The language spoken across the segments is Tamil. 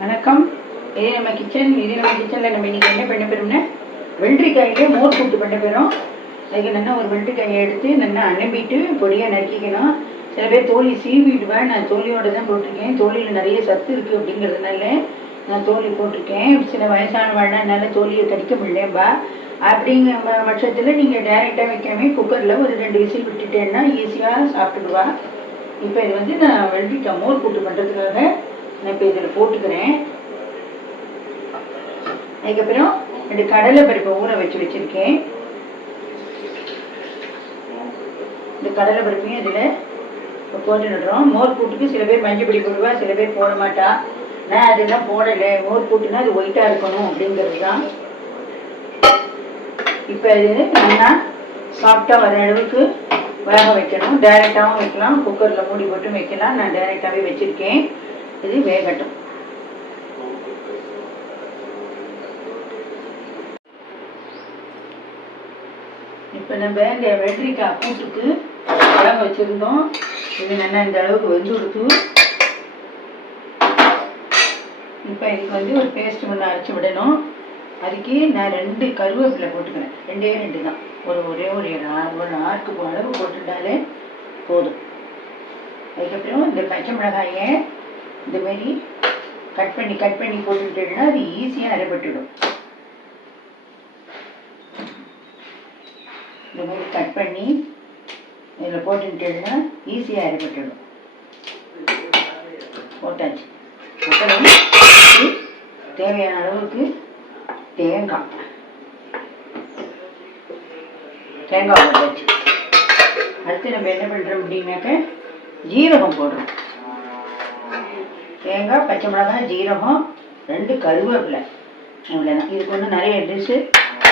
வணக்கம். இது நம்ம கிச்சன் இது நம்ம கிச்சனில் நம்ம இன்னைக்கு என்ன பண்ண போகிறோம்னா வெள்ளரிக்காயிலே மோர் கூட்டு பண்ண போகிறோம் அதுக்கு நல்லா ஒரு வெள்ளரிக்காயை எடுத்து நல்லா அனுப்பிட்டு பொடியாக நறுக்கிக்கணும். சில பேர் தோழி சீவிடுவேன். நான் தோழியோட தான் போட்டிருக்கேன். தோழியில் நிறைய சத்து இருக்குது அப்படிங்கிறதுனால நான் தோழி போட்டிருக்கேன். சில வயசானவாழ்னா என்னால் தடிக்க கடிக்க முடியலம்பா. அப்படிங்கிற பட்சத்தில் நீங்கள் டைரெக்டாக வைக்காம குக்கரில் ஒரு ரெண்டு விசில் விட்டுட்டேன்னா ஈஸியாக சாப்பிட்டுடுவா. இப்போ இது வந்து நான் வெள்ளரிக்காய் மோர் கூட்டு பண்ணுறதுக்காக நான் இப்போ இதில் போட்டுக்கிறேன். அதுக்கப்புறம் ரெண்டு கடலை பருப்பை ஊற வச்சு வச்சுருக்கேன். இந்த கடலை பருப்பையும் இதில் போட்டு நடுறோம் மோர் கூட்டுக்கு சில பேர் மஞ்சள் பிடி போடுவா சில பேர் போட மாட்டா. நான் அதெல்லாம் போடலை. மோர் கூட்டுனா அது ஒயிட்டாக இருக்கணும் அப்படிங்கிறது தான். இப்போ இது நல்லா சாஃப்டாக வர அளவுக்கு வேக வைக்கணும். டைரெக்டாகவும் வைக்கலாம். குக்கரில் மூடி போட்டு வைக்கலாம். நான் டைரெக்டாகவே வச்சுருக்கேன். இது வேகட்டும். இப்போ நம்ம இந்த வெள்ளரிக்காய் கூட்டுக்கு குழம்பு வச்சுருந்தோம். இது நல்லா இந்த அளவுக்கு வெந்து கொடுத்து. இப்போ இதுக்கு வந்து ஒரு பேஸ்ட் ஒன்று அரைச்சி விடணும். அதுக்கு நான் ரெண்டு கருவேப்பிலை போட்டுக்கிறேன். ரெண்டே ரெண்டு தான். ஒரு ஒரே ஒரு ஒரு நார்க்கு அளவு போட்டுட்டாலே போதும். அதுக்கப்புறம் இந்த பச்சை மிளகாயை இந்த மாதிரி கட் பண்ணி கட் பண்ணி போட்டுக்கிட்டேன்னா அது ஈஸியாக அரைப்பட்டுடும். இந்த மாதிரி கட் பண்ணி இதில் போட்டுக்கிட்டேன்னா ஈஸியாக அரைப்பட்டுடும். போட்டாச்சு. அப்புறம் தேவையான அளவுக்கு தேங்காய். தேங்காய் போட்டாச்சு. அடுத்து நம்ம என்ன பண்ணுறோம் அப்படின்னாக்க ஜீரகம் போடுறோம். தேங்காய் பச்சை மிளகாய் ஜீரகம் ரெண்டு கருவேப்பிலை. இவ்வளோதான் இதுக்கு வந்து நிறைய டிஷ்ஷு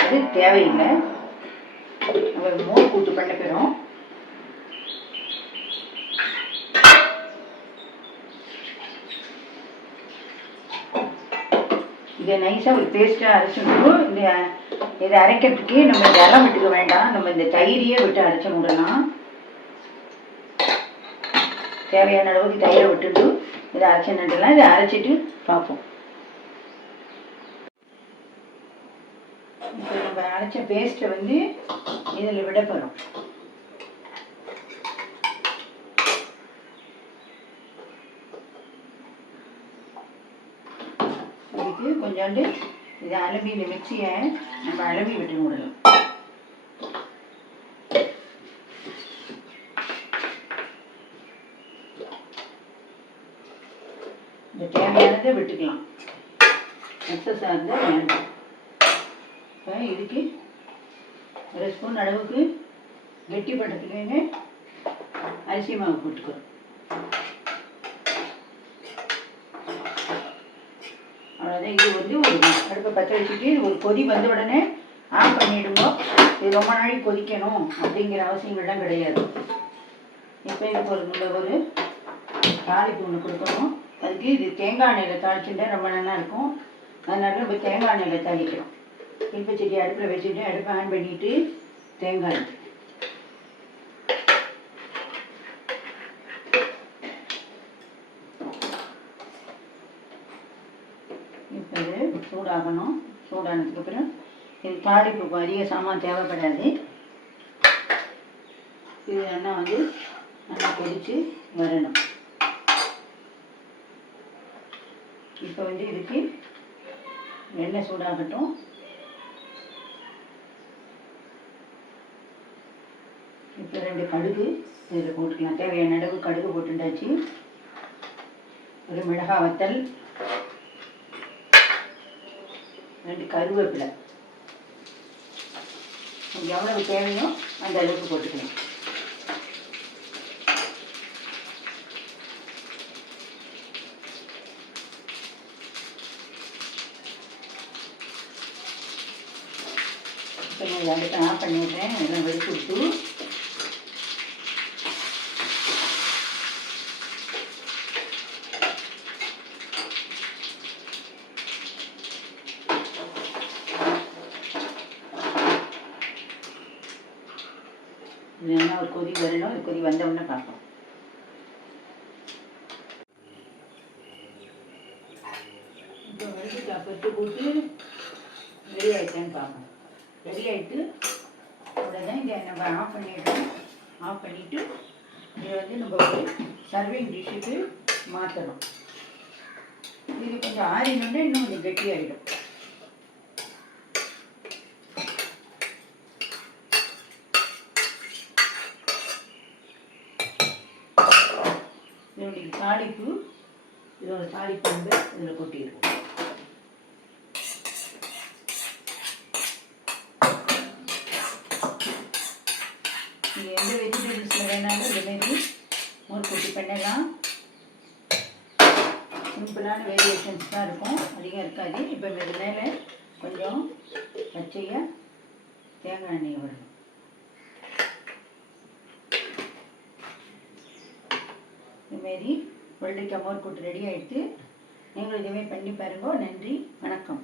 இது தேவையில்லை. நம்ம மோர் கூட்டு பண்ண போயிடும் இதை நைஸாக ஒரு பேஸ்ட்டாக அரைச்சிடணும் இந்த இதை அரைக்கிறதுக்கே நம்ம ஜலம் விட்டுக்க வேண்டாம். நம்ம இந்த தயிரையே விட்டு அரைச்சி விடலாம். தேவையான அளவுக்கு தயிரை விட்டுட்டு இதை அரைச்சிட்டுலாம் இதை அரைச்சிட்டு பார்ப்போம். இப்போ நம்ம அரைச்ச பேஸ்ட்டை வந்து இதில் விட போகிறோம் இதுக்கு கொஞ்சோண்டு இதை அலம்பி மிக்சியை நம்ம அலம்பி விட்டு விடலாம் இந்த தேவையானதை விட்டுக்கலாம். எக்ஸஸாக இருந்தால் வேண்டாம். இப்போ இதுக்கு ஒரு ஸ்பூன் அளவுக்கு கெட்டி பட்டத்துக்கு அரிசி மாவு போட்டுக்கிறோம் அவ்வளோதான் இது வந்து ஒரு அடுப்பை பற்ற வச்சுட்டு ஒரு கொதி வந்த உடனே ஆன் பண்ணிவிடுங்க இது ரொம்ப நாளைக்கு கொதிக்கணும் அப்படிங்கிற அவசியங்கள்லாம் கிடையாது. இப்போ இதுக்கு ஒரு நல்ல ஒரு தாளிப்பு ஒன்று கொடுக்கணும். அதுக்கு இது தேங்காய் எண்ணெயில் தாளிச்சுட்டா ரொம்ப நல்லா இருக்கும். அதனால நம்ம தேங்காய் எண்ணெயில் தாளிக்கிறோம். இனிப்பு செடி அடுப்பில் வச்சுட்டு அடுப்பை ஆன் பண்ணிட்டு தேங்காய் எண்ணெய். இப்போ இது சூடாகணும். சூடானதுக்கப்புறம் இது தாளிப்புக்கு அதிக சாமான் தேவைப்படாது. இது நல்லா வந்து நல்லா கொதித்து வரணும். இப்போ வந்து இதுக்கு எண்ணெய் சூடாகட்டும். இப்போ ரெண்டு கடுகு இதில் போட்டுக்கலாம். தேவையான அளவு கடுகு போட்டுட்டாச்சு ஒரு மிளகாய் வத்தல் ரெண்டு கருவேப்பிலை. எவ்வளவு தேவையோ அந்த அளவுக்கு போட்டுக்கலாம். சரி அடுத்து ஆஃப் பண்ணிடுறேன் எல்லாம் வெடிச்சு விட்டு. ஒரு கொதி வரணும்? ஒரு கொதி வந்தவுடனே பார்ப்போம். இப்போ வரைக்கும் சாப்பிட்டு போட்டு ரெடி ஆகிட்டேன்னு பார்ப்போம். ரெடி ஆகிட்டு அவ்வளோதான் இதை நம்ம ஆஃப் பண்ணிடுறோம் ஆஃப் பண்ணிவிட்டு இதை வந்து நம்ம ஒரு சர்விங் டிஷ்ஷுக்கு மாற்றணும் இது கொஞ்சம் ஆறினோடனே இன்னும் கொஞ்சம் கெட்டியாகிடும் இதனுடைய தாளிப்பு இதோட தாளிப்பு வந்து இதில் கொட்டிடுவோம் நீங்கள் எந்த வெஜிடபிள்ஸில் வேணாலும் இதுமாரி மோர் இதெல்லாம் சிம்பிளான வேரியேஷன்ஸ் தான் இருக்கும். அதிகம் இருக்காது. இப்போ இது மேலே கொஞ்சம் பச்சையாக தேங்காய் எண்ணெயை விடணும் இதுமாரி வெள்ளிக்காய் மோர் கூட்டு ரெடி ஆகிட்டு நீங்களும் இதுமாரி பண்ணி பாருங்க. நன்றி. வணக்கம்.